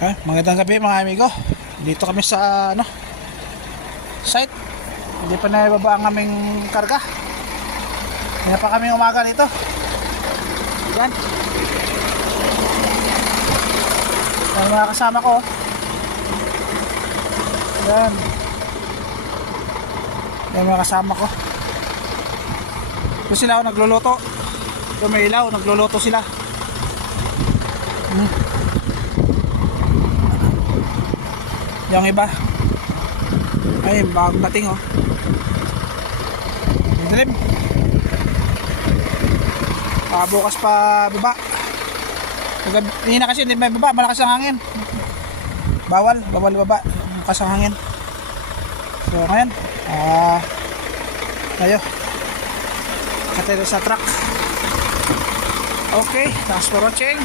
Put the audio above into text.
Magandang gabi mga amigo. Dito kami sa site. Hindi pa naibaba ang aming karga. Hindi pa kami umaga dito. Yan. Yan mga kasama ko. Yan. Yan mga kasama ko. Ito sila nagluluto. Ito may ilaw, nagluluto sila. Yung iba ay bagong dating dilim. Bukas pa baba. Hindi na kasi hindi may baba, malakas ang hangin. Bawal baba, malakas ang hangin. So ngayon tayo katero sa truck. Okay, thanks for watching.